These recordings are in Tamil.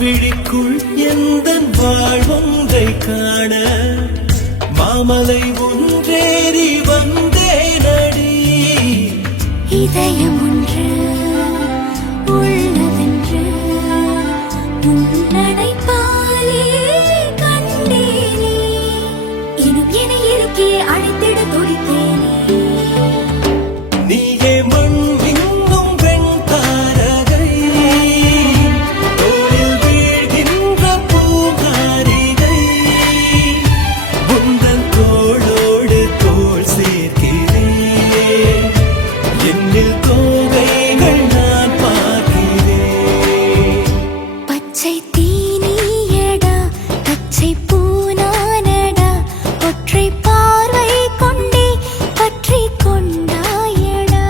விழிக்குள் எந்தன் வாழ்வொன்றை காண மாமலை ஒன்றேறி வந்தேனடி. இதயம் ஒன்று உள்ளதென்று உன்னடை பாலே கண்டேனே. இன்னும் என இருக்கே அழைத்திட துடித்தேனே. நீயே மண் இன்னும் வெண் தாரகை, தோளில் வீழ்கின்ற பூங்காரிகை, உந்தன் தோளோடு தோள் சேர்க்கிறேன், என்னில் தோகைகள் நான் பார்க்கிறேன். பச்சை தீனியடா பச்சை பூனானடா, ஒற்றை பார்வை கொண்டே பற்றி கொண்டாயடா.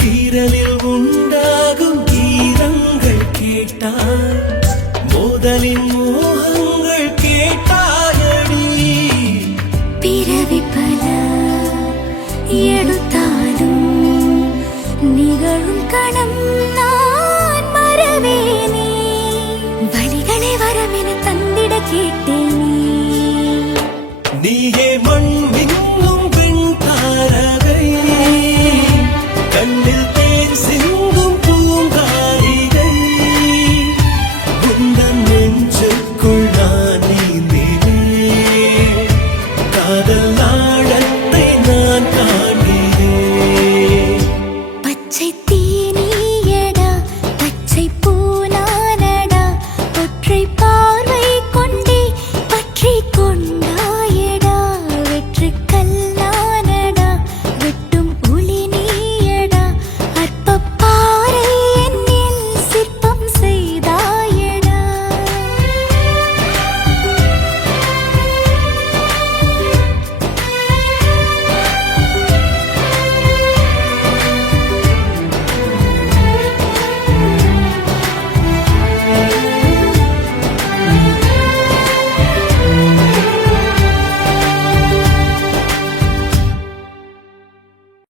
கீரலில் உண்டாகும் கீதங்கள் கேட்டால், மோதலின் மோகங்கள் கேட்டாயடி. பிறவி பல எடுத்தாலும் நிகழும் கணம்